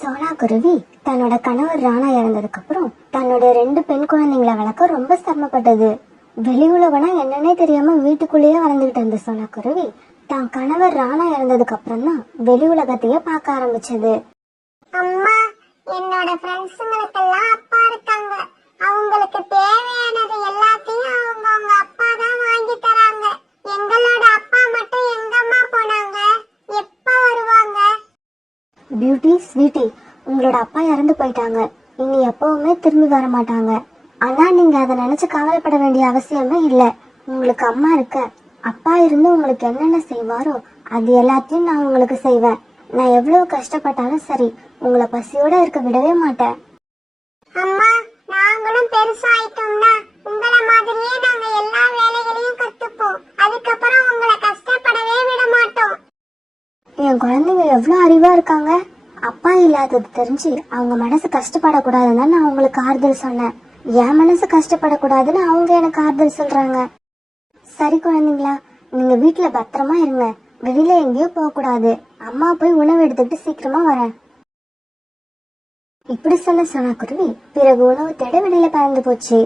சோனா குருவி தன்னோட கணவர் ராணா இறந்ததுக்கு அப்புறம் தன்னோட 2 பெண் குழந்தைங்களை வளர்க்க ரொம்ப சிரமப்பட்டது. வெளி உலகம்னா என்னன்னே தெரியாம வீட்டுக்குள்ளேயே வளர்ந்துகிட்டு இருந்த சோனா குருவி தான் கணவர் ராணா இறந்ததுக்கு அப்புறம் தான் வெளி உலகத்தையே பார்க்க ஆரம்பிச்சது. அம்மா, என்னோட ஃப்ரெண்ட்ஸுங்களுக்கெல்லாம் அப்பா இருக்காங்க. அவங்களுக்கு தேவையானது எல்லாத்தையும் அவங்க அப்பா தான் வாங்கி தராங்க. எங்களோட அப்பா மட்டும் எங்கம்மா போனாங்க? எப்ப வருவாங்க? பியூட்டி ஸ்வீட்டி, உங்களோட அப்பா இறந்து போயிட்டாங்க. இனி எப்பவுமே திரும்பி வர மாட்டாங்க. ஆனா நீங்க அதை நினைச்சு கவலைப்பட வேண்டிய அவசியமே இல்ல. உங்களுக்கு அம்மா இருக்க. அப்பா இருந்து உங்களுக்கு என்னென்ன செய்வாரோ அது எல்லாத்தையும் நான் உங்களுக்கு செய்வேன். நான் எவ்வளவு கஷ்டப்பட்டாலும் சரி, உங்களை பசியோட இருக்க விடவே மாட்டேன். அம்மா, நாங்களும் பெருசாயிட்டோம்னா உங்கள மாதிரியே நாங்க எல்லா வேலைகளையும் கத்துப்போம். அதுக்கப்புறம் உங்களை கஷ்டப்படவே விட மாட்டோம். என் குழந்தைங்க எவ்வளவு அறிவா இருக்காங்க. அப்பா இல்லாதது தெரிஞ்சு அவங்க மனசு கஷ்டப்படக்கூடாதுன்னு நான் அவங்களுக்கு ஆறுதல் சொன்னேன். என் மனசு கஷ்டப்படக்கூடாதுன்னு அவங்க எனக்கு ஆறுதல் சொல்றாங்க. சரி குழந்தைங்களா, நீங்க வீட்டுல பத்திரமா இருங்க. வெளியில எங்கேயும் போக கூடாது. அம்மா போய் உணவு எடுத்துக்கிட்டு சீக்கிரமா வரேன். இப்படி சொன்ன சோனா குருவி பிறகு உணவு தேட வெளியில பறந்து போச்சு.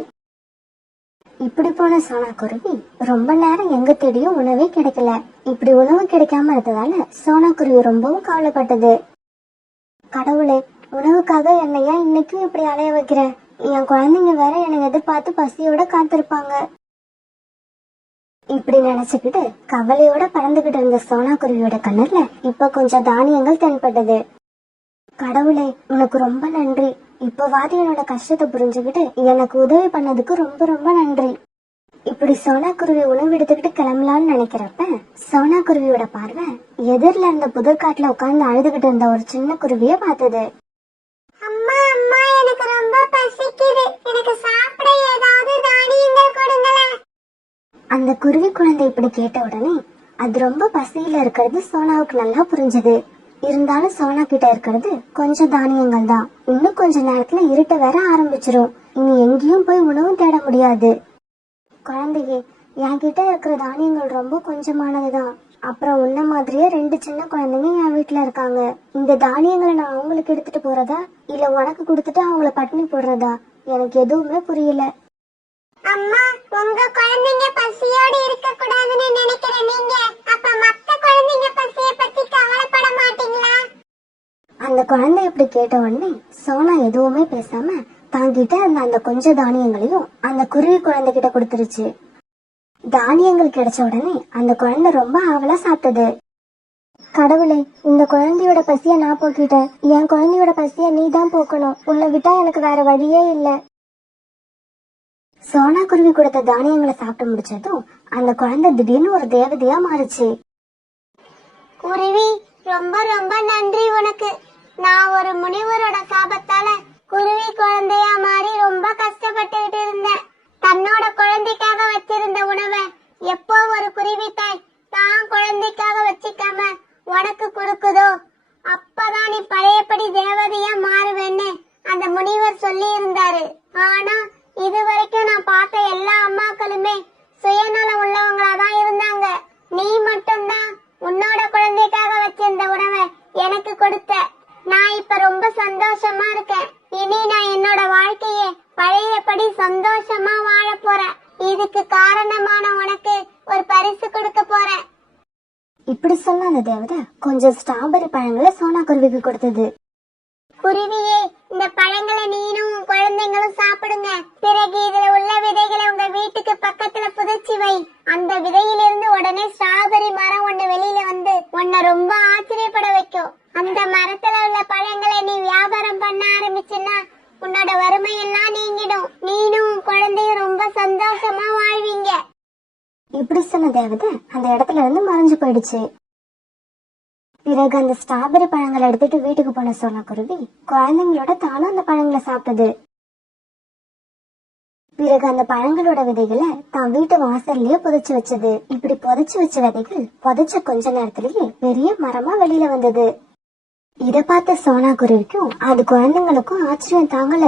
இப்படி போன சோனா குருவி ரொம்ப நேரம் எங்க தேடியும் உணவே கிடைக்கல. இப்படி உணவு கிடைக்காம இருந்ததால சோனா குருவி ரொம்பவும் கவலைப்பட்டது. கடவுளே, உணவுக்காக என்னை ஏன் இன்னைக்கும் இப்படி அலைய வைக்கிற? என் குழந்தைங்க வேற என்னை எதிர்பார்த்து பசியோட காத்திருப்பாங்க. இப்படி நினைச்சுக்கிட்டு கவலையோட பறந்துகிட்டு இருந்த சோனா குருவியோட கண்ணுல இப்ப கொஞ்சம் தானியங்கள் தென்பட்டது. கடவுளே, உனக்கு ரொம்ப நன்றி. இப்பவாது என்னோட கஷ்டத்தை புரிஞ்சுக்கிட்டு எனக்கு உதவி பண்ணதுக்கு ரொம்ப ரொம்ப நன்றி. இப்படி சோனா குருவி உணவு எடுத்துக்கிட்டு கிளம்பலான்னு நினைக்கிறப்ப சோனா குருவியோட பார்வை எதிரில இருந்த புதற்காட்டுல உட்கார்ந்து அழுதுகிட்டு இருந்த ஒரு சின்ன குருவிய பார்த்தது. அம்மா, அம்மா, எனக்கு ரொம்ப பசிக்குது. எனக்கு சாப்பிட ஏதாவது தானியங்கள் கொடுங்களேன். அந்த குருவி குழந்தை இப்படி கேட்ட உடனே அது ரொம்ப பசியில இருக்கிறது சோனாவுக்கு நல்லா புரிஞ்சது. இருந்தாலும் சோனா கிட்ட இருக்கிறது கொஞ்சம் தானியங்கள் தான். இன்னும் கொஞ்ச நேரத்துல இருட்ட வேற ஆரம்பிச்சிரும். இனி எங்கேயும் போய் உணவு தேட முடியாது. குழந்தையே, என்கிட்ட இருக்கிற தானியங்கள் ரொம்ப கொஞ்சமானதுதான். அப்புறம் உன்ன மாதிரியே 2 சின்ன குழந்தைங்க என் வீட்டுல இருக்காங்க. இந்த தானியங்களை நான் அவங்களுக்கு எடுத்துட்டு போறதா இல்ல உனக்கு கொடுத்துட்டு அவங்கள பட்டினி போடுறதா எனக்கு எதுவுமே புரியல. அம்மா, உங்க குழந்தைங்க பசியோடு இருக்க கூடாதுன்னு நினைக்கிற நீங்க அப்ப மத்த குழந்தைங்க பசிய பத்தி கவலைப்பட மாட்டீங்களா? அந்த குழந்தை இப்படி கேட்ட உடனே சோனா எதுவுமே பேசாம தாங்கிட்ட அந்த கொஞ்ச தானியங்களையும் அந்த குருவி குழந்தை கிட்ட கொடுத்துருச்சு. தானியங்கள் கிடைச்ச உடனே அந்த குழந்தை ரொம்ப ஆவலா சாப்பிட்டது. கடவுளே, இந்த குழந்தையோட பசிய நான் போக்கிட்டேன். என் குழந்தையோட பசிய நீ தான் போக்கணும். உன்னை விட்டா எனக்கு வேற வழியே இல்ல. சோனா குருவி கொடுத்த தானியங்களை சாப்பிட்டு முடிச்சதும் அந்த குழந்தை திடீர்னு ஒரு தேவதையா மாறுச்சு. குருவி, ரொம்ப ரொம்ப நன்றி உனக்கு. நான் ஒரு முனிவரோட சாபத்தால குருவி குழந்தையா மாறி ரொம்ப கஷ்டப்பட்டுக்கிட்டு இருந்தேன். தன்னோட குழந்தைக்காக வச்சிருந்த உணவை எப்போ ஒரு குருவி தாய் தான் குழந்தைக்காக வச்சுக்காம உனக்கு கொடுக்குதோ அப்பதான் நீ பழையபடி தேவதையா மாறுவேன்னு அந்த முனிவர் சொல்லி இருந்தாரு. ஆனா இது வரைக்கும் நான் பார்த்த எல்லா அம்மாக்களுமே சுயநலம் உள்ளவங்களாதான் இருந்தாங்க. நீ மட்டும்தான் உன்னோட குழந்தைக்காக வச்சிருந்த உணவை எனக்கு கொடுத்த. நான் இப்ப ரொம்ப சந்தோஷமா இருக்கேன். இனி நான் என்னோட வாழ்க்கையை பழையபடி சந்தோஷமா வாழ போறேன். இதுக்கு காரணமான உனக்கு ஒரு பரிசு கொடுக்க போறேன். இப்படி சொன்ன அந்த தேவதை கொஞ்சம் ஸ்ட்ராபெரி பழங்களை சோனா குருவிக்கு கொடுத்தது. குருவியே, இந்த பழங்களை நீனும் உன் குழந்தைங்களும் சாப்பிடுங்க. பிறகு இதுல உள்ள விதைகளை உங்க வீட்டுக்கு பக்கத்துல புதைச்சி வை. அந்த விதையிலிருந்து உடனே ஸ்ட்ராபெரி மரம் ஒண்ணு வெளியில வந்து உன்னை ரொம்ப ஆச்சரியப்பட வைக்கும். அந்த மரத்துல உள்ள பழங்களை நீ வியாபாரம் பண்ண ஆரம்பிச்சுன்னா உன்னோட வறுமை எல்லாம் நீங்கிடும். நீனும் உன் குழந்தையும் ரொம்ப சந்தோஷமா வாழ்வீங்க. இப்படி சொன்ன தேவதை அந்த இடத்துல இருந்து மறைஞ்சு போயிடுச்சு. பிறகு அந்த ஸ்ட்ராபெரி பழங்களை எடுத்துட்டு வீட்டுக்கு போன சோனா குருவி குழந்தைங்களோட தானும் அந்த பழங்களை சாப்பிட்டது. பிறகு அந்த பழங்களோட விதைகளை தான் வீட்டு வாசல்லையே புதைச்சு வச்சது. இப்படி புதைச்சு வச்ச விதைகள் புதைச்ச கொஞ்ச நேரத்திலேயே பெரிய மரமா வெளியில வந்தது. இத பார்த்த சோனா குருவிக்கும் அது குழந்தைங்களுக்கும் ஆச்சரியம் தாங்கல.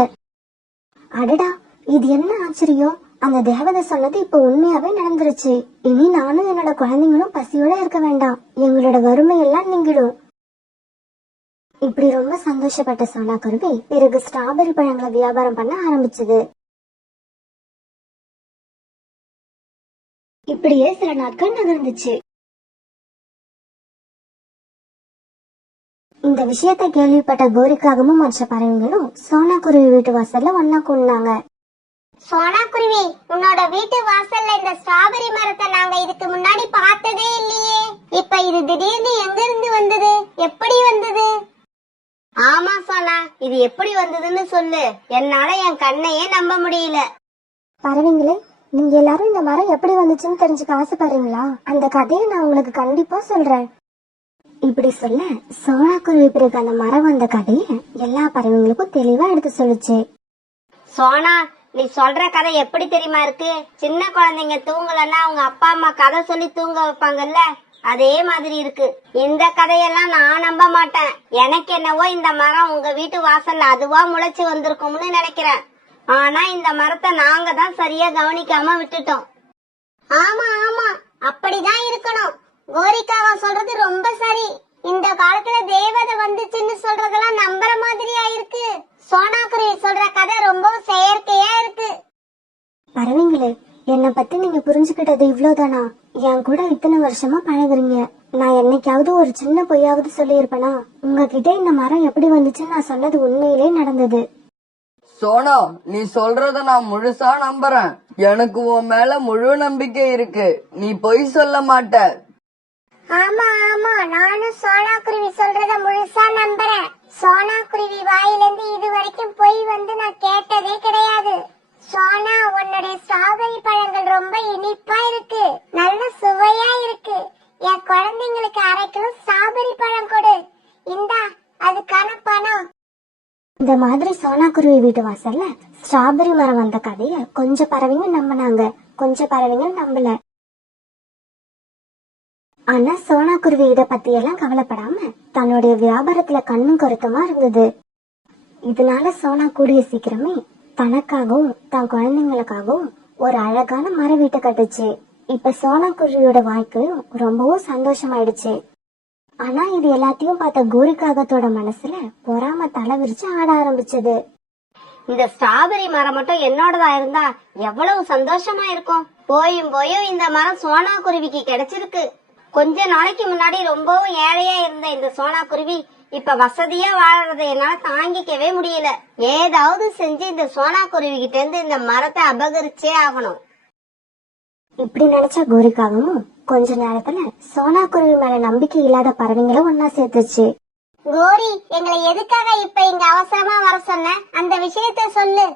அடடா, இது என்ன ஆச்சரியம்! அந்த தேவதை சொன்னது இப்ப உண்மையாவே நடந்துருச்சு. இனி நானும் என்னோட குழந்தைங்களும் பசியோட இருக்க வேண்டாம். எங்களோட வறுமை எல்லாம் நீங்கிடும். இப்படி ரொம்ப சந்தோஷப்பட்ட சோனா குருவி பிறகு ஸ்ட்ராபெரி பழங்களை வியாபாரம் பண்ண ஆரம்பிச்சது. இப்படியே சில நாட்கள் நகர்ந்துச்சு. இந்த விஷயத்தை கேள்விப்பட்ட கோரிக்காகவும் மற்ற பறவைகளும் சோனா குருவி வீட்டு வாசல்ல ஒன்னா கூடினாங்க. சோனா குருவி, உன்னோட வீட்டு வாசல்ல இந்த ஸ்ட்ராபெரி மரத்தை நாங்க இதுக்கு முன்னாடி பார்த்ததே இல்லையே. இப்ப இது திடீர்னு எங்க இருந்து வந்தது, எப்படி வந்தது? ஆமா சோனா, இது எப்படி வந்ததுன்னு சொல்லு. என்னால என் கண்ணையே நம்ப முடியல. பறவைங்களே, நீங்க எல்லாரும் இந்த மரம் எப்படி வந்துச்சுன்னு தெரிஞ்சுக்க ஆசைப்படுறீங்களா? அந்த கதையை நான் உங்களுக்கு கண்டிப்பா சொல்றேன். இப்படி சொல்ல சோனா குருவி பிறகு அந்த மரம் வந்த கதையை எல்லா பறவைங்களுக்கும் தெளிவா எடுத்து சொல்லுச்சு. சோனா, நீ சொல்ற கதை எப்படி தெரியுமா இருக்கு? சின்ன குழந்தைங்க தூங்கலன்னா அவங்க அப்பா அம்மா கதை சொல்லி தூங்க வைப்பாங்கல்ல, அதே மாதிரி இருக்கு. இந்த கதையெல்லாம் நான் நம்ப மாட்டேன். எனக்கு என்னவோ இந்த மரம் உங்க வீட்டு வாசல்ல அதுவா முளைச்சு வந்திருக்கும்னு நினைக்கிறேன். ஆனா இந்த மரத்தை நாங்க தான் சரியா கவனிக்காம விட்டுட்டோம். ஆமா ஆமா, அப்படிதான் இருக்கணும். கோரிக்காவா சொல்றது ரொம்ப சரி. இந்த காலத்துல தேவதை வந்துச்சுன்னு சொல்றதெல்லாம் நம்புற மாதிரியா இருக்கு. சோனா குருவி சொல்ற கதை ரொம்ப செயற்கையா இருக்கு. பறவைங்களே, என்னை பத்தி நீங்க புரிஞ்சுக்கிட்டது இவ்வளவுதானா? என் கூட இத்தனை வருஷமா பழகுறீங்க. நான் என்னைக்காவது ஒரு சின்ன பொய்யாவது சொல்லி இருப்பேனா? உங்ககிட்ட இந்த மரம் எப்படி வந்துச்சுன்னு நான் சொன்னது உண்மையிலே நடந்தது. சோனா, நீ சொல்றத நான் முழுசா நம்புறேன். எனக்கு உன் மேல முழு நம்பிக்கை இருக்கு. நீ பொய் சொல்ல மாட்ட. ஆமா ஆமா, நானும் சோனா குருவி சொல்றத முழுசா நம்புறேன். சோனா குருவி வாயிலிருந்து இது வரைக்கும் பொய் வந்து நான் கேட்டதே கிடையாது. சோனா, உன்னுடைய ஸ்ட்ராபெரி பழங்கள் ரொம்ப இனிப்பா இருக்கு, நல்ல சுவையா இருக்கு. என் குழந்தைங்களுக்கு 1/2 கிலோ ஸ்ட்ராபெரி பழம் கொடு. இந்தா, அதுக்கான பணம். இந்த மாதிரி சோனா குருவி வீட்டு வாசல்ல ஸ்ட்ராபெரி மரம் வந்த கதைய கொஞ்சம் பறவைங்க நம்பினாங்க, கொஞ்சம் பறவைங்க நம்பல. ஆனா சோனா குருவி இத பத்தி எல்லாம் கவலைப்படாம தன்னுடைய வியாபாரத்துல கண்ணும் கருத்துமா இருந்தது. இதனால சோனா கூடிய சீக்கிரமே தனக்காகவும் தன் குழந்தைங்களுக்காகவும் ஒரு அழகான மர வீட்டை கட்டுச்சு. இப்ப சோனா குருவியோட வாழ்க்கையும் ரொம்பவும் சந்தோஷமாயிடுச்சு. ஆனா இது எல்லாத்தையும் பார்த்த கோரிக்காகத்தோட மனசுல பொறாம தலை விரிச்சு ஆட ஆரம்பிச்சது. இந்த ஸ்ட்ராபெரி மரம் மட்டும் என்னோடதா இருந்தா எவ்வளவு சந்தோஷமா இருக்கும். போயும் போயும் இந்த மரம் சோனா குருவிக்கு கிடைச்சிருக்கு. கொஞ்ச நாளைக்கு முன்னாடி ரொம்பவும் ஏழையா இருந்த இந்த சோனா குருவி இப்ப வசதியா வாழறதை என்னால தாங்கிக்கவே முடியல. ஏதாவது செஞ்சு இந்த சோனா குருவி கிட்ட இருந்து இந்த மரத்தை அபகரிச்சே ஆகணும். இப்படி நினைச்ச கோரிக்காகவும் கொஞ்ச நேரத்துல சோனா குருவி மேல நம்பிக்கை இல்லாத பறவைங்களை ஒன்னா சேர்த்துச்சு. கோரி, எங்களை எதுக்காக இப்ப இங்க அவசரமா வர சொன்ன? அந்த விஷயத்த சொல்லு.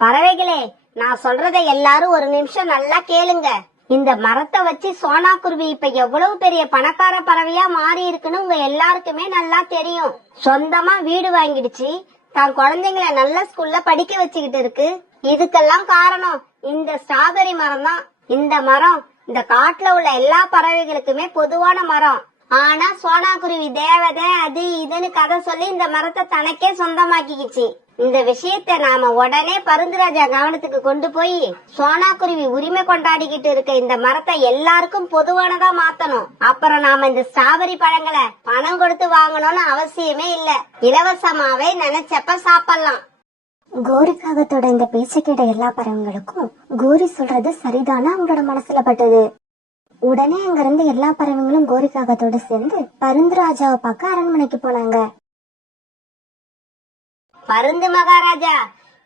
பறவைகளே, நான் சொல்றதை எல்லாரும் ஒரு நிமிஷம் நல்லா கேளுங்க. இந்த மரத்தை வச்சு சோனா குருவி இப்ப எவ்வளவு பெரிய பணக்கார பறவையா மாறி இருக்குன்னு உங்க எல்லாருக்குமே நல்லா தெரியும். சொந்தமா வீடு வாங்கிடுச்சு, தான் குழந்தைங்களை நல்ல ஸ்கூல்ல படிக்க வச்சுக்கிட்டு இருக்கு. இதுக்கெல்லாம் காரணம் இந்த ஸ்ட்ராபெரி மரம் தான். இந்த மரம் இந்த காட்டுல உள்ள எல்லா பறவைகளுக்குமே பொதுவான மரம். ஆனா சோனா குருவி தேவதை அது இதுன்னு கதை சொல்லி இந்த மரத்தை தனக்கே சொந்தமாக்கிக்கிச்சு. இந்த விஷயத்த நாம உடனே பருந்துராஜா கவனத்துக்கு கொண்டு போய் சோனா குருவி உரிமை கொண்டாடிக்கிட்டு இருக்க இந்த மரத்தை எல்லாருக்கும் பொதுவானதா மாத்தணும். அப்புறம் நாம இந்த ஸ்ட்ராபெரி பழங்களை பணம் கொடுத்து வாங்கணும்னு அவசியமே இல்ல, இலவசமாவே நினைச்சப்ப சாப்பிடலாம். கோரிக்காகத்தோட இந்த பேச்ச கேட்ட எல்லா பறவைங்களுக்கும் கோரி சொல்றது சரிதானா அவங்களோட மனசுல பட்டது. உடனே அங்க இருந்து எல்லா பறவைங்களும் கோரிக்காகத்தோட சேர்ந்து பருந்துராஜாவை பார்க்க அரண்மனைக்கு போனாங்க. பருந்து மகாராஜா,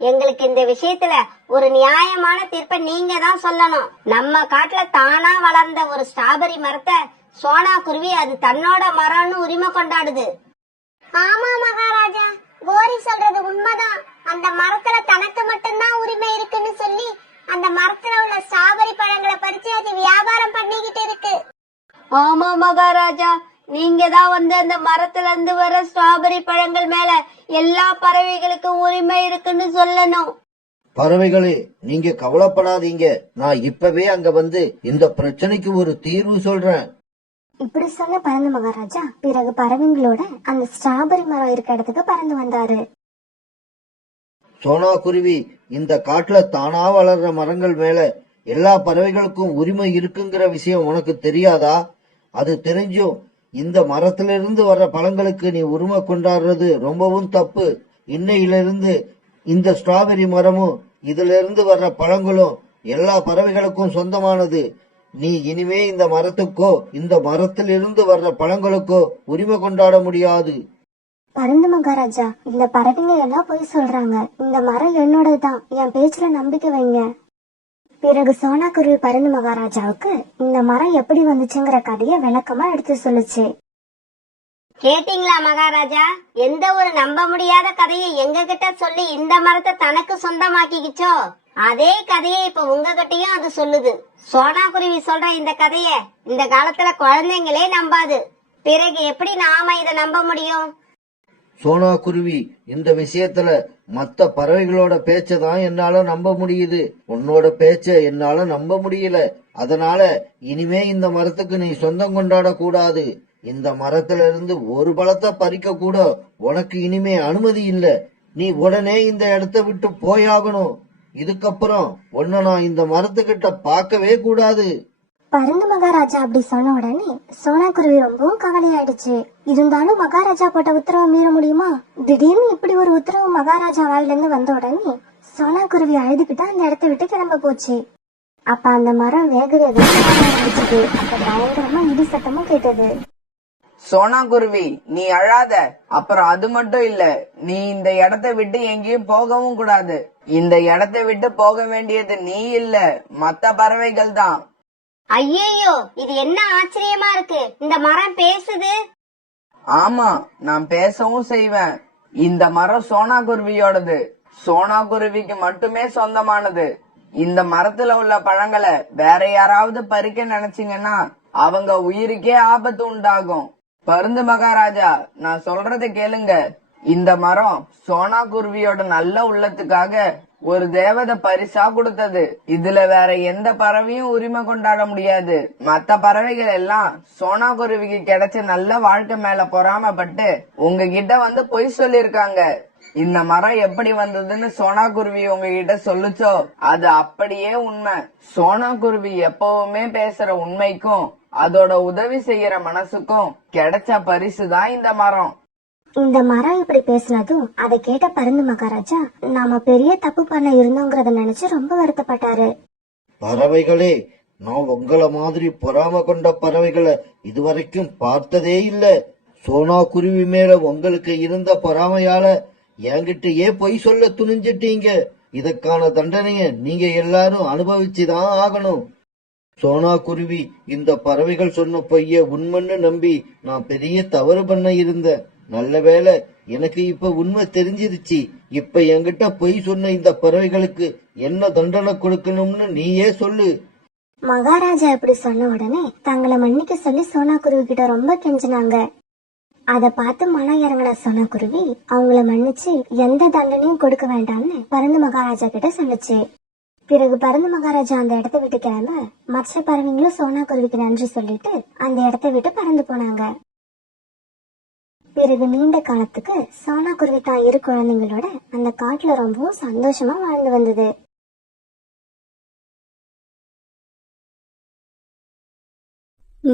எங்களுக்கு இந்த விஷயத்துல ஒரு நியாயமான தீர்ப்பை நீங்க தான் சொல்லணும். நம்ம காட்டுல தானா வளர்ந்த ஒரு ஸ்ட்ராபெரி மரத்தை சோனா குருவி அது தன்னோட மரம்னு உரிமை கொண்டாடுது. ஆமா மகாராஜா, கோரி சொல்றது உண்மைதான். அந்த மரத்துல தனக்கு மட்டும்தான் உரிமை இருக்குன்னு சொல்லி அந்த மரத்துல உள்ள ஸ்ட்ராபெரி பழங்களை பறிச்சு அது வியாபாரம் பண்ணிக்கிட்டு இருக்கு. ஆமா மகாராஜா, நீங்க தான் வந்து அந்த மரத்துல இருந்து வர ஸ்ட்ராபெரி பழங்கள் மேல எல்லா பறவைகளுக்கும் உரிமை இருக்குன்னு சொல்லணும். பறவைகளே, நீங்க கவலைப்படாதீங்க. நான் இப்பவே அங்க வந்து இந்த பிரச்சனைக்கு ஒரு தீர்வு சொல்றேன். இப்படி சொன்ன பறந்து மகாராஜா பிறகு பறவைங்களோட அந்த ஸ்ட்ராபெரி மரம் இருக்க இடத்துக்கு பறந்து வந்தாரு. சோனா குருவி, இந்த காட்டுல தானா வளர்ற மரங்கள் மேல எல்லா பறவைகளுக்கும் உரிமை இருக்குங்கிற விஷயம் உனக்கு தெரியாதா? அது தெரிஞ்சும் இந்த மரத்திலிருந்து வர்ற பழங்களுக்கு நீ உரிமை கொண்டாடுறது ரொம்பவும் தப்பு. இன்னையிலிருந்து இந்த ஸ்ட்ராபெரி மரமும் இதிலிருந்து வர்ற பழங்களும் எல்லா பறவைகளுக்கும் சொந்தமானது. நீ இனிமே இந்த மரத்துக்கோ இந்த மரத்திலிருந்து வர்ற பழங்களுக்கோ உரிமை கொண்டாட முடியாது. பருந்து மகாராஜா, இந்த பறவைங்க எல்லாம் போய் சொல்றாங்க. இந்த மரம் என்னோடதுதான், என் பேச்சுல நம்பிக்கை வைங்க. பிறகு சோனா குருவி பருந்து மகாராஜாவுக்கு இந்த மரம் எப்படி வந்துச்சுங்கிற கதைய விளக்கமா எடுத்து சொல்லுச்சு. கேட்டீங்களா மகாராஜா? எந்த ஒரு நம்ப முடியாத கதையை எங்க கிட்ட சொல்லி இந்த மரத்தை தனக்கு சொந்தமாக்கிக்கிச்சோ அதே கதையை இப்ப உங்ககிட்டயும் அது சொல்லுது. சோனா குருவி சொல்ற இந்த கதைய இந்த காலத்துல குழந்தைங்களே நம்பாது. பிறகு எப்படி நாம இத நம்ப முடியும்? சோனா குருவி, இந்த விஷயத்துல மத்த பறவைகளோட பேச்சதான் என்னால நம்ப முடியுது, உன்னோட பேச்ச என்னால நம்ப முடியல. அதனால இனிமே இந்த மரத்துக்கு நீ சொந்தம் கொண்டாட கூடாது. இந்த மரத்துல இருந்து ஒரு பழத்தை பறிக்க கூட உனக்கு இனிமே அனுமதி இல்ல. நீ உடனே இந்த இடத்த விட்டு போயாகணும். இதுக்கப்புறம் உன்னை நான் இந்த மரத்துக்கிட்ட பார்க்கவே கூடாது. பருந்து மகாராஜா அப்படி சொன்ன உடனே சோனா குருவி ரொம்பவும் கவலையாயிடுச்சு. இருந்தாலும் மகாராஜா போட்ட உத்தரவை மீற முடியுமா? திடீர்னு இப்படி ஒரு உத்தரவு மகாராஜா வாயில இருந்து வந்த உடனே சோனா குருவி அழுதுகிட்டு அந்த இடத்த விட்டு கிளம்ப போச்சு. அப்ப அந்த மரம் வேக வேகமா ஆரம்பிச்சது. அப்ப பயங்கரமா இடி சத்தமும் கேட்டது. சோனா குருவி, நீ அழாத. அப்புறம் அது மட்டும் இல்ல, நீ இந்த இடத்தை விட்டு எங்கேயும் போகவும் கூடாது. இந்த இடத்தை விட்டு போக வேண்டியது நீ இல்ல, மத்த பறவைகள் தான். ஐயோ, இது என்ன ஆச்சரியமா இருக்கு! இந்த மரம் பேசுது. ஆமா, நான் பேசவும் செய்வேன். இந்த மரம் சோனா குருவியோடது. சோனா குருவிக்கு மட்டுமே சொந்தமானது. இந்த மரத்துல உள்ள பழங்களை வேற யாராவது பறிக்க நினைச்சீங்கன்னா அவங்க உயிருக்கே ஆபத்து உண்டாகும். பருந்து மகாராஜா, நான் சொல்றதை கேளுங்க. இந்த மரம் சோனா குருவியோட நல்ல உள்ளத்துக்காக ஒரு தேவதை பரிசா கொடுத்தது. இதுல வேற எந்த பறவையும் உரிமை கொண்டாட முடியாது. மத்த பறவைகள் எல்லாம் சோனா குருவிக்கு கிடைச்ச நல்ல வாழ்க்கை மேல பொறாமப்பட்டு உங்ககிட்ட வந்து பொய் சொல்லிருக்காங்க. இந்த மரம் எப்படி வந்ததுன்னு சோனா குருவி உங்ககிட்ட சொல்லுச்சோ அது அப்படியே உண்மை. சோனா குருவி எப்பவுமே பேசுற உண்மைக்கும் அதோட உதவி செய்யற மனசுக்கும் கிடைச்ச பரிசு தான் இந்த மரம். இந்த மரம் இப்படி பேசினதும் அதை கேட்ட பருந்து மகாராஜா நாம பெரிய தப்பு பண்ண இருந்தோங்கிறத நினைச்சு ரொம்ப வருத்தப்பட்டாரு. பறவைகளே, நான் உங்கள மாதிரி பொறாம கொண்ட பறவைகளை இதுவரைக்கும் பார்த்ததே இல்ல. சோனா குருவி மேல உங்களுக்கு இருந்த பொறாமையால என்கிட்டயே பொய் சொல்ல துணிஞ்சிட்டீங்க. இதற்கான தண்டனைய நீங்க எல்லாரும் அனுபவிச்சுதான் ஆகணும். சோனா குருவி, இந்த பறவைகள் சொன்ன பொய்ய உண்மைன்னு நம்பி நான் பெரிய தவறு பண்ண இருந்தேன். நல்ல வேளை எனக்கு இப்ப உண்மை தெரிஞ்சிருச்சு. இப்ப என்கிட்ட பொய் சொன்ன இந்த பறவைகளுக்கு என்ன தண்டனை கொடுக்கணும்னு நீயே சொல்லு. மகாராஜா இப்படி சொன்ன உடனே தங்களை மன்னிக்க சொல்லி சோனா குருவி கிட்ட ரொம்ப கெஞ்சினாங்க. அத பார்த்து மனம் இறங்கின சோனா குருவி அவங்கள மன்னிச்சு எந்த தண்டனையும் கொடுக்க வேண்டாம்னு பருந்து மகாராஜா கிட்ட சொல்லுச்சு. பிறகு பருந்து மகாராஜா அந்த இடத்த விட்டு கிளம்ப மற்ற பறவைங்களும் சோனா குருவிக்கு நன்றி சொல்லிட்டு அந்த இடத்த விட்டு பறந்து போனாங்க. பிறகு நீண்ட காலத்துக்கு சோனா குருவி தான் இரு குழந்தைங்களோட அந்த காட்டுல ரொம்பவும் சந்தோஷமா வாழ்ந்து வந்தது.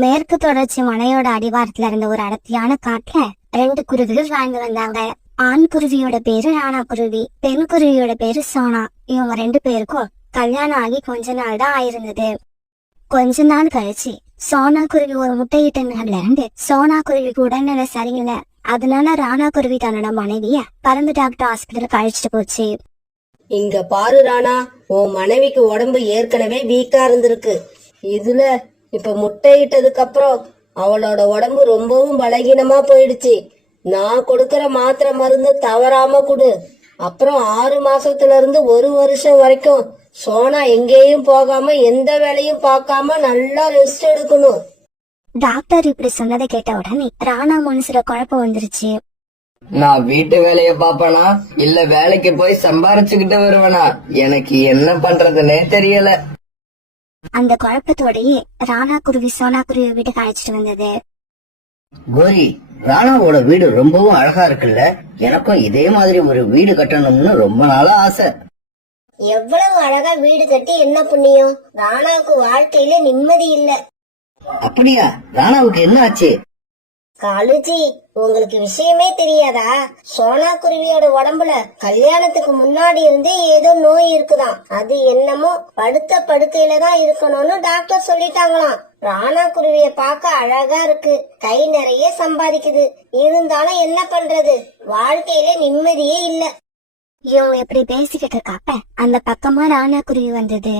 மேற்கு தொடர்ச்சி மலையோட அடிவாரத்துல இருந்த ஒரு அடர்த்தியான காட்டுல 2 குருவிகள் வாழ்ந்து வந்தாங்க. ஆண் குருவியோட பேரு ராணா குருவி, பெண் குருவியோட பேரு சோனா. இவங்க 2 பேருக்கும் கல்யாணம் ஆகி கொஞ்ச நாள் தான் ஆயிருந்தது. கொஞ்ச நாள் கழிச்சு சோனா குருவி ஒரு முட்டையிட்ட நாள்ல இருந்து சோனா குருவிக்கு உடல்நிலை சரியில்லை. அதனால ராணா குருவி தன்னோட மனைவிய பறந்து டாக்டர் ஹாஸ்பிட்டலுக்கு அழைச்சிட்டு போச்சு. இங்க பாரு ராணா, உன் மனைவிக்கு உடம்பு ஏற்கனவே வீக்கா இருந்திருக்கு. இதுல இப்ப முட்டையிட்டதுக்கு அப்புறம் அவளோட உடம்பு ரொம்பவும் பலகீனமா போயிடுச்சு. நான் கொடுக்கற மாத்திரை மருந்து தவறாம கொடு. அப்புறம் 6 மாசத்துல இருந்து 1 வருஷம் வரைக்கும் சோனா எங்கேயும் போகாம எந்த வேலையும் பார்க்காம நல்லா ரெஸ்ட் எடுக்கணும். டாக்டர் இப்படி சொன்னதை கேட்ட உடனே ராணா மனசுல குழப்பம் வந்துருச்சு. நான் வீட்டு வேலைய பாப்பனா இல்ல வேலைக்கு போய் சம்பாரிச்சுக்கிட்டு வருவனா? எனக்கு என்ன பண்றதுன்னே தெரியல. அந்த குழப்பத்தோடயே ராணா குருவி சோனா குருவி வீட்டுக்கு அழைச்சிட்டு வந்தது. கோரி, ராணாவோட வீடு ரொம்பவும் அழகா இருக்குல்ல? எனக்கும் இதே மாதிரி ஒரு வீடு கட்டணும்னு ரொம்ப நாளா ஆசை. எவ்வளவு அழகா வீடு கட்டி என்ன புண்ணியம்? ராணாவுக்கு வாழ்க்கையில நிம்மதி இல்ல. அப்படியா? ராணாவுக்கு என்ன ஆச்சு? காலுஜி, உங்களுக்கு விஷயமே தெரியாதா? சோனா குருவியோட உடம்புல கல்யாணத்துக்கு முன்னாடி இருந்தே ஏதோ நோய் இருக்குதாம். அது என்னமோ படுத்த படுக்கையில தான் இருக்கணும்னு டாக்டர் சொல்லிட்டாங்களாம். ராணா குருவிய பார்க்க அழகா இருக்கு, கை நிறைய சம்பாதிக்குது. இருந்தாலும் என்ன பண்றது, வாழ்க்கையில நிம்மதியே இல்ல. இவங்க இப்படி பேசிக்கிட்டு இருக்காப்ப அந்த பக்கமா ராணா குருவி வந்தது.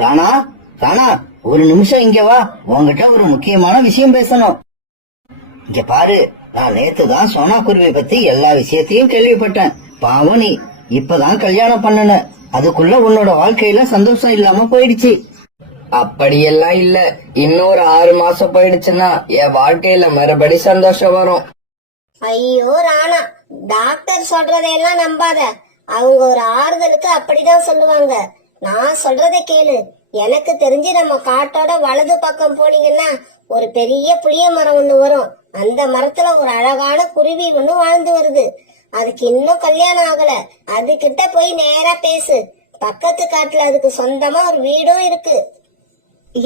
ராணா, ராணா, ஒரு நிமிஷம் இங்க வா, உன்கிட்ட ஒரு முக்கியமான விஷயம் பேசணும். இங்க பாரு, நான் நேத்து தான் சோனா குருவி பத்தி எல்லா விஷயத்தையும் கேள்விப்பட்டேன். பாவம், நீ இப்பதான் கல்யாணம் பண்ணன, அதுக்குள்ள உன்னோட வாழ்க்கையில சந்தோஷம் இல்லாம போயிடுச்சு. அப்படியெல்லாம் இல்ல, இன்னொரு 6 மாசம் போயிடுச்சுன்னா என் வாழ்க்கையில மறுபடி சந்தோஷம் வரும். ஐயோ ராணா, டாக்டர் சொல்றதையெல்லாம் நம்பாத. அவங்க ஒரு ஆறுதலுக்கு அப்படிதான் சொல்லுவாங்க. நான் சொல்றதை கேளு. எனக்கு தெரிஞ்சு நம்ம காட்டோட வலது பக்கம் போனீங்கன்னா ஒரு பெரிய புளிய மரம் ஒண்ணு வரும். அந்த மரத்துல ஒரு அழகான குருவி ஒண்ணு வாழ்ந்து வருது. அதுக்கு இன்னும் கல்யாணம் ஆகல. அது கிட்ட போய் நேரா பேசு. பக்கத்து காட்டுல அதுக்கு சொந்தமா ஒரு வீடும் இருக்கு.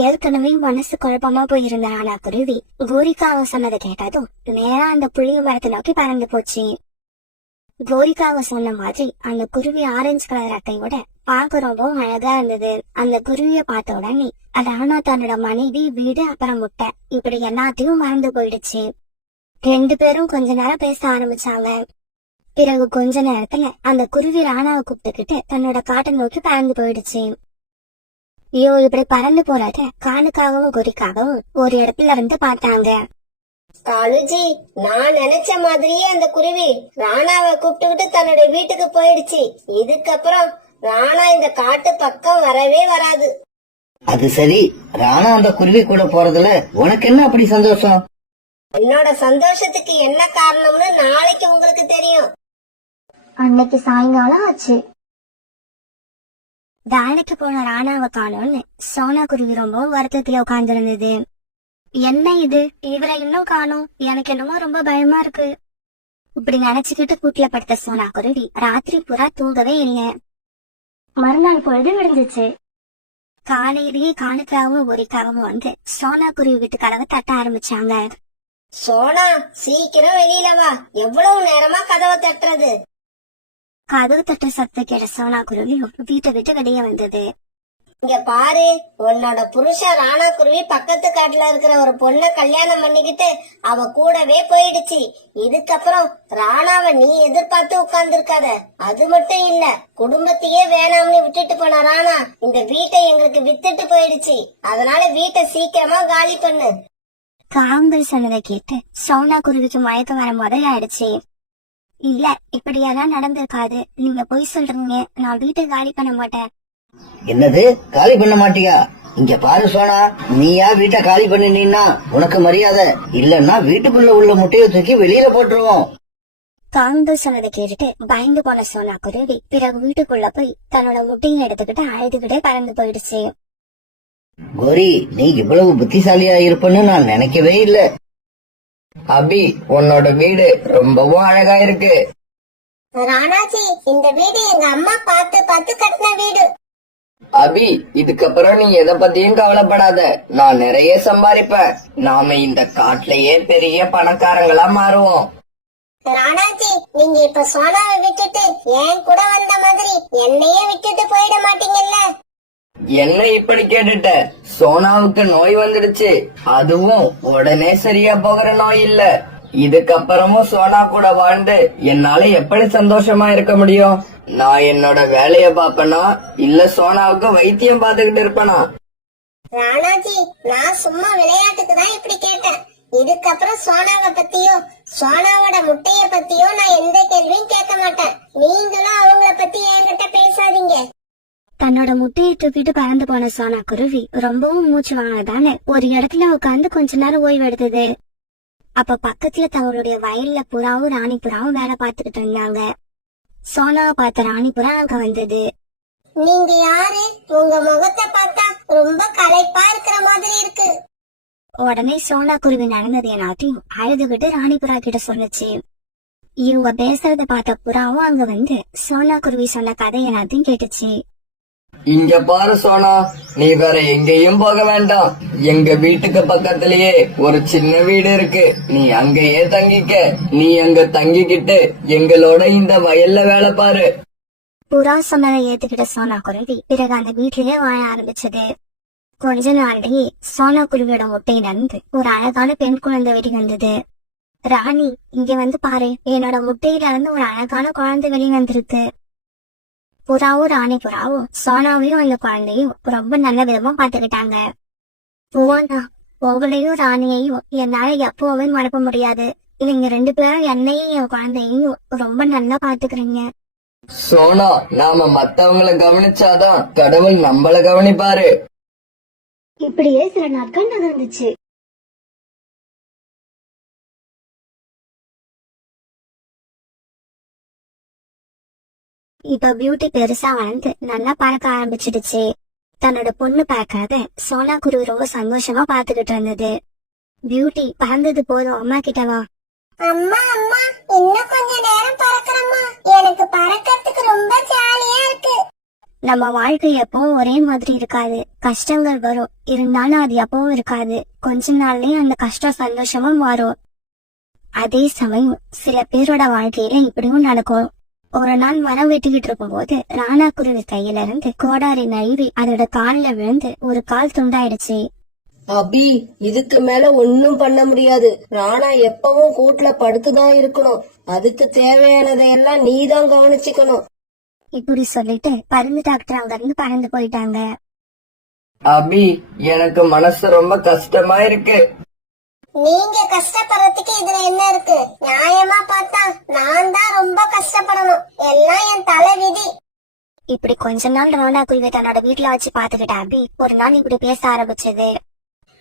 ஏற்கனவே மனசு குழப்பமா போயிருந்த ராணா குருவி கோரிக்காவை சொன்னதை கேட்டதும் நேரா அந்த புளிய மரத்தை நோக்கி பறந்து போச்சு. கோரிக்காவை சொன்ன மாதிரி அந்த குருவி ஆரஞ்சு கலர் அட்டையோட பார்க்க ரொம்பவும் அழகா இருந்தது. அந்த குருவிய பார்த்த உடனே ராணா தன்னோட மனைவி, வீடு, அப்புறம் முட்டை இப்படி எல்லாத்தையும் மறந்து போயிடுச்சு. 2 பேரும் கொஞ்ச நேரம் பேச ஆரம்பிச்சாங்க. பிறகு கொஞ்ச நேரத்துல அந்த குருவி ராணாவை கூப்பிட்டுக்கிட்டு தன்னோட காட்டை நோக்கி பறந்து போயிடுச்சு. ஐயோ, இப்படி பறந்து போறத காணுக்காகவும் கோரிக்காகவும் ஒரு இடத்துல இருந்து பார்த்தாங்க. காலுஜி, நான் நினைச்ச மாதிரியே அந்த குருவி ராணாவை கூப்பிட்டுக்கிட்டு தன்னோட வீட்டுக்கு போயிடுச்சு. இதுக்கப்புறம் ராணா இந்த காட்டு பக்கம் வரவே வராது. அது சரி, ராணா அந்த குருவி கூட போறதுல உனக்கு என்ன அப்படி சந்தோஷம்? என்னோட சந்தோஷத்துக்கு என்ன காரணம்னு நாளைக்கு உங்களுக்கு தெரியும். அன்னைக்கு சாயங்காலம் ஆச்சு. வேலைக்கு போன ராணாவை காணோம்னு சோனா குருவி ரொம்ப வருத்தத்துல உட்கார்ந்து இருந்தது. என்ன இது, இவரை இன்னும் காணோம், எனக்கு என்னமோ ரொம்ப பயமா இருக்கு. இப்படி நினைச்சுக்கிட்டு கூட்டில படுத்த சோனா குருவி ராத்திரி பூரா தூங்கவே இல்லை. மறுநாள் பொழுது விழுந்துச்சு. காலையிலேயே காணுக்காகவும் ஒரிக்காகவும் வந்து சோனா குருவி வீட்டு கதவை தட்ட ஆரம்பிச்சாங்க. சோனா, சீக்கிரம் வெளியில வா, எவ்வளவு நேரமா கதவை தட்டுறது? கதவு தட்ட சத்தம் கேட்ட சோனா குருவியும் வீட்டை விட்டு வெளியே வந்தது. இங்க பாரு, உன்னோட புருஷன் ராணா குருவி பக்கத்து காட்டுல இருக்கிற ஒரு பொண்ணை கல்யாணம் பண்ணிக்கிட்டு அவ கூடவே போயிடுச்சு. இதுக்கப்புறம் ராணாவை நீ எதிர்பார்த்து உட்கார்ந்து இருக்காத. அது மட்டும் இல்ல, குடும்பத்தையே வேணாம்னு விட்டுட்டு போன ராணா இந்த வீட்டை எங்களுக்கு வித்துட்டு போயிடுச்சு. அதனால வீட்டை சீக்கிரமா காலி பண்ணு. காவல் சொன்னதை கேட்டு சோனா குருவிக்கு மயக்கம் வர முதல்ல ஆயிடுச்சு. இல்ல, இப்படியெல்லாம் நடந்திருக்காது, நீங்க பொய் சொல்றீங்க, நான் வீட்டை காலி பண்ண மாட்டேன். என்னது, காலி பண்ண மாட்டியா? இங்க பாரு சோனா, நீயா வீட்டை காலி பண்ணினா உனக்கு மரியாதை இல்லன்னா வீட்டுக்குள்ள உள்ள முட்டையை தூக்கி வெளியில போட்டுருவோம். காவல் சொன்னதை கேட்டுட்டு பயந்து போன சோனா குருவி பிறகு வீட்டுக்குள்ள போய் தன்னோட முட்டையை எடுத்துக்கிட்டு அழுதுகிட்டே பறந்து போயிடுச்சு. கோரி, நீ இவ்வளவு புத்திசாலியா இருப்பன்னு நான் நினைக்கவே இல்ல. அபி, உன்னோட வீடு ரொம்பவும் அழகா இருக்கு. ராணாஜி, இந்த வீடு எங்க அம்மா பார்த்து பார்த்து கட்டின வீடு. அபி, இதுக்கப்புறம் நீ எதை பத்தியும் கவலைப்படாத, நான் நிறைய சம்பாதிப்பேன். நாம இந்த காட்டுலயே பெரிய பணக்காரங்களா மாறுவோம். ராணாஜி, நீங்க இப்ப சோனாவை விட்டுட்டு ஏன் கூட வந்த மாதிரி என்னையே விட்டுட்டு போயிட மாட்டீங்கல்ல? என்ன இப்படி கேட்டுட்ட? சோனாவுக்கு நோய் வந்துடுச்சு, அதுவும் உடனே சரியா போகிற நோய் இல்ல. இதுக்கப்புறமும் சோனா கூட வாழ்ந்து என்னால எப்படி சந்தோஷமா இருக்க முடியும்? நான் என்னோட வேலைய பாப்பனா இல்ல சோனாவுக்கு வைத்தியம் பாத்துக்கிட்டு இருப்பனா? ராணாஜி, நான் சும்மா விளையாட்டுக்கு தான் இப்படி கேட்டேன். இதுக்கப்புறம் சோனாவை பத்தியோ சோனாவோட முட்டைய பத்தியோ நான் எந்த கேள்வியும் கேட்க மாட்டேன். நீங்களும் அவங்கள பத்தி என்கிட்ட பேசாதீங்க. தன்னோட முட்டையை தூக்கிட்டு பறந்து போன சோனா குருவி ரொம்பவும் மூச்சு வாங்கதானே ஒரு இடத்துல உட்கார்ந்து கொஞ்ச நேரம் ஓய்வு எடுத்தது. அப்ப பக்கத்துல தங்களுடைய வயல்ல புறாவும் ராணி புறாவும் வேலை பார்த்துக்கிட்டு இருந்தாங்க. சோனாவை பார்த்த ராணி புறா அங்க வந்தது. நீங்க யாரு? உங்க முகத்தை பார்த்தா ரொம்ப களைப்பா இருக்கிற மாதிரி இருக்கு. உடனே சோனா குருவி நடந்தது எல்லாத்தையும் அழுதுகிட்டு ராணி புறா கிட்ட சொல்லுச்சு. இவங்க பேசுறத பார்த்த புறாவும் அங்க வந்து சோனா குருவி சொன்ன கதை எல்லாத்தையும் கேட்டுச்சு. இங்க பாரு சோனா, நீ வேற எங்கேயும் போக வேண்டாம். எங்க வீட்டுக்கு பக்கத்திலேயே ஒரு சின்ன வீடு இருக்கு. நீ அங்கேயே தங்கிக்க. நீ அங்க தங்கிக்கிட்டு எங்களோட இந்த வயல்ல வேலை பாரு. புறா சொன்னதை ஏத்துக்கிட்ட சோனா குருவி பிறகு அந்த வீட்டிலேயே வாழ ஆரம்பிச்சது. கொஞ்ச நாள்லயே சோனா குருவியோட முட்டையில இருந்து ஒரு அழகான பெண் குழந்தை வெளிவந்தது. ராணி, இங்க வந்து பாரு, என்னோட முட்டையில இருந்து ஒரு அழகான குழந்தை வெளிவந்திருக்கு. புறாவும் ராணி புறாவும் சோனாவையும் அந்த குழந்தையும் ரொம்ப நல்ல விதமா பாத்துக்கிட்டாங்க. பூவானா, உங்களையும் ராணியையும் என்னால எப்பவுமே மறக்க முடியாது. நீங்க 2 பேரும் என்னையும் என் குழந்தையையும் ரொம்ப நல்லா பாத்துக்கிறீங்க. சோனா, நாம மத்தவங்கள கவனிச்சாதான் கடவுள் நம்மள கவனிப்பாரு. இப்படியே சில நாட்கள் நகர்ந்துச்சு. இப்ப பியூட்டி பெருசா வளர்ந்து நல்லா பறக்க ஆரம்பிச்சிடுச்சு. தன்னோட பொண்ணு பறக்கிறத சோனா குருவி ரொம்ப சந்தோஷமா பாத்துக்கிட்டு இருந்தது. பியூட்டி, பறந்தது போதும், அம்மா கிட்ட வா. அம்மா அம்மா, இன்னும் கொஞ்ச நேரம் பறக்கிறம்மா. எனக்கு பறக்கிறதுக்கு ரொம்ப ஜாலியா இருக்கு. நம்ம வாழ்க்கை எப்பவும் ஒரே மாதிரி இருக்காது. கஷ்டங்கள் வரும், இருந்தாலும் அது எப்பவும் இருக்காது. கொஞ்ச நாள்லயே அந்த கஷ்டம் சந்தோஷமா மாறும். அதே சமயம் சில பேரோட வாழ்க்கையில இப்படியும் நடக்கும். ஒரு நாள் மரம் வெட்டிக்கிட்டு இருக்கும் போது ராணா குருவி கையில இருந்து கோடாரி நழுவி அதோட கால்ல விழுந்து ஒரு கால் துண்டாயிடுச்சு. அபி, இதுக்கு மேல ஒன்னும் பண்ண முடியாது. ராணா எப்பவும் கூட்டுல படுத்துதான் இருக்கணும். அதுக்கு தேவையானதையெல்லாம் நீதான் கவனிச்சுக்கணும். இப்படி சொல்லிட்டு பருந்து டாக்டர் அங்க இருந்து பறந்து போயிட்டாங்க. அபி, எனக்கு மனசு ரொம்ப கஷ்டமா இருக்கு. நீங்க கஷ்டப்படுறதுக்கு இதுல என்ன இருக்கு? நியாயமா பார்த்தா நான் தான் ரொம்ப கஷ்டப்படணும். எல்லாம் என் தலை விதி. இப்படி கொஞ்ச நாள் ராணா குருவி தன்னோட வீட்டுல வச்சு பாத்துக்கிட்ட அபி ஒரு நாள் இப்படி பேச ஆரம்பிச்சது.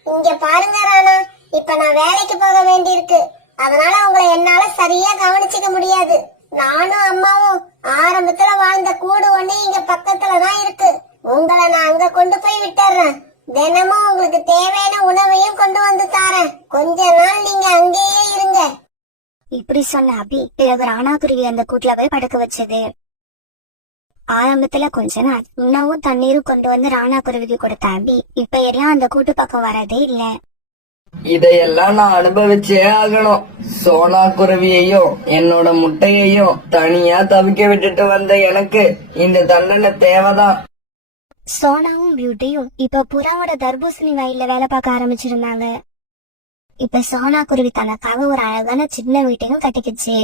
இங்க பாருங்க ராணா, இப்ப நான் வேலைக்கு போக வேண்டியிருக்கு. அதனால உங்களை என்னால சரியா கவனிச்சுக்க முடியாது. நானும் அம்மாவும் ஆரம்பத்துல வாழ்ந்த கூடு ஒண்ணு இங்க பக்கத்துலதான் இருக்கு. உங்களை நான் அங்க கொண்டு போய் விட்டுறேன். தினமும் உங்களுக்கு தேவையான உணவையும் கொண்டு வந்து தாரேன். கொஞ்ச நாள் நீங்க அங்கேயே இருங்க. இப்படி சொன்ன அபி பிறகு ராணா குருவி அந்த கூட்டுல போய் படுக்க வச்சது. ஆரம்பத்துல கொஞ்ச நாள் உணவும் தண்ணீரும் கொண்டு வந்து ராணா குருவிக்கு கொடுத்த அபி இப்ப எல்லாம் அந்த கூட்டு பக்கம் வரதே இல்ல. இதையெல்லாம் நான் அனுபவிச்சே ஆகணும். சோனா குருவியையும் என்னோட முட்டையையும் தனியா தவிக்க விட்டுட்டு வந்த எனக்கு இந்த தண்டனை தேவைதான். சோனாவும் பியூட்டியும் இப்ப புறாவோட தர்பூசணி வயல்ல வேலை பார்க்க ஆரம்பிச்சிருந்தாங்க. இப்ப சோனா குருவி தனக்காக ஒரு அழகான சின்ன வீட்டையும் கட்டிக்கிச்சு.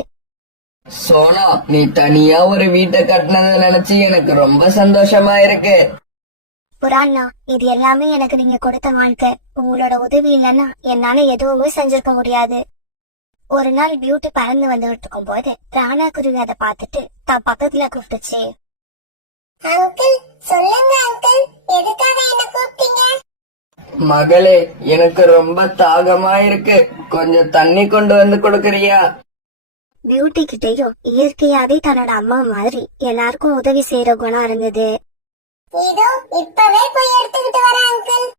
சோனா, நீ தனியா ஒரு வீட்டை கட்டினதை நினைச்சு எனக்கு ரொம்ப சந்தோஷமா இருக்கு. புறாண்ணா, இது எல்லாமே எனக்கு நீங்க கொடுத்த வாழ்க்கை. உங்களோட உதவி இல்லைன்னா என்னால எதுவுமே செஞ்சிருக்க முடியாது. ஒரு நாள் பியூட்டி பறந்து வந்துட்டு இருக்கும் போது ராணா குருவி அதை பார்த்துட்டு தான் பக்கத்துல கூப்பிட்டுச்சு. அங்கிள், சொல்லுங்க அங்கிள், எதுக்காக என்ன கூப்பிட்டீங்க? மகளே, எனக்கு ரொம்ப தாகமா இருக்கு. கொஞ்சம் தண்ணி கொண்டு வந்து கொடுக்கறியா? பியூட்டி கிட்டயும் இயற்கையாவே தன்னோட அம்மா மாதிரி எல்லாருக்கும் உதவி செய்யற குணம் இருந்தது. இதோ இப்பவே போய் எடுத்துக்கிட்டு வரேன் அங்கிள்.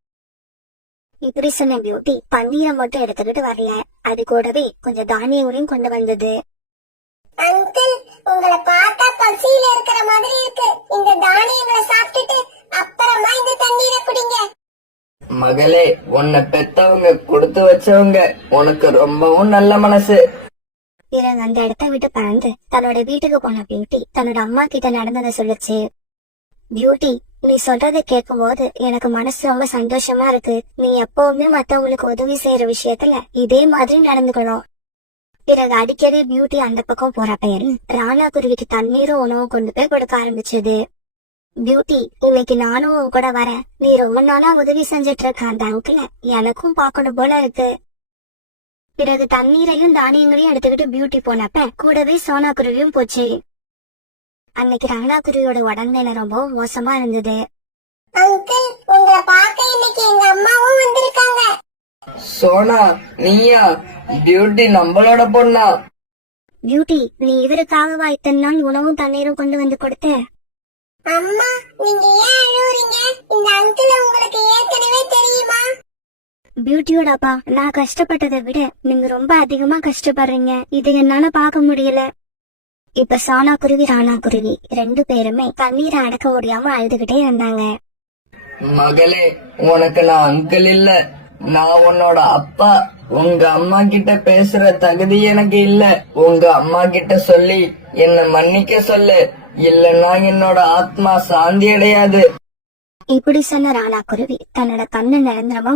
இப்படி சொன்ன பியூட்டி பன்னீரை மட்டும் எடுத்துக்கிட்டு வரல, அது கூடவே கொஞ்சம் தானியங்களையும் கொண்டு வந்தது. அங்கிள், உங்களை பார்த்தா பசியில இருக்கிற மாதிரி இருக்கு. இந்த தானியங்களை சாப்பிட்டுட்டு அப்புறமா இந்த தண்ணீரை குடிங்க. மகளே, உன்னை பெத்தவங்க கொடுத்து வச்சவங்க. உனக்கு ரொம்பவும் நல்ல மனசு. பிறகு அந்த இடத்த விட்டு பறந்து தன்னோட வீட்டுக்கு போன பியூட்டி தன்னோட அம்மா கிட்ட நடந்ததை சொல்லுச்சு. பியூட்டி, நீ சொல்றதை கேட்கும் போது எனக்கு மனசு ரொம்ப சந்தோஷமா இருக்கு. நீ எப்பவுமே மத்தவங்களுக்கு உதவி செய்யற விஷயத்துல இதே மாதிரி நடந்துக்கணும். பிறகு அடிக்கடி பியூட்டி அந்த பக்கம் போறப்ப ராணா குருவிக்கு தண்ணீரும் உணவும் கொண்டு போய் கொடுக்க ஆரம்பிச்சது. பியூட்டி, இன்னைக்கு நானும் உன் கூட வரேன். நீ ரொம்ப நாளா உதவி செஞ்சிட்டு இருக்க அந்த அங்கிள எனக்கும் பாக்கணும் போல இருக்கு. பிறகு தண்ணீரையும் தானியங்களையும் எடுத்துக்கிட்டு பியூட்டி போனப்ப கூடவே சோனா குருவியும் போச்சு. அன்னைக்கு ராணா குருவியோட உடல்நிலை ரொம்ப மோசமா இருந்தது. அங்கிள், உங்களை பார்க்க இன்னைக்கு எங்க அம்மாவும் வந்திருக்காங்க. சோனா, நீயா? பியூட்டி நம்மளோட பொண்ணா? பியூட்டி, நீ இவருக்காகவா இத்தனை நாள் உணவும் தண்ணீரும் கொண்டு வந்து கொடுத்த? அம்மா, நீங்க ஏன் அழுவுறீங்க? இந்த அங்கிள் உங்களுக்கு ஏற்கனவே தெரியுமா? பியூட்டியோட அப்பா, நான் கஷ்டப்பட்டதை விட நீங்க ரொம்ப அதிகமா கஷ்டப்படுறீங்க. இது என்னால பார்க்க முடியல. இப்ப சோனா குருவி ராணா குருவி 2 பேருமே கண்ணீரை அடக்க முடியாம அழுதுகிட்டே இருந்தாங்க. மகளே, உனக்கு நான் அங்கிள் இல்ல, நான் உன்னோட அப்பா. உங்க அம்மா கிட்ட பேசுற தகுதி எனக்கு இல்ல. உங்க அம்மா கிட்ட சொல்லி என்ன மன்னிக்க சொல்லு, இல்லன்னா என்னோட ஆத்மா சாந்தி அடையாது. இப்படி சொன்ன ராணா குருவி தன்னோட கண்ணு நிரந்தரமா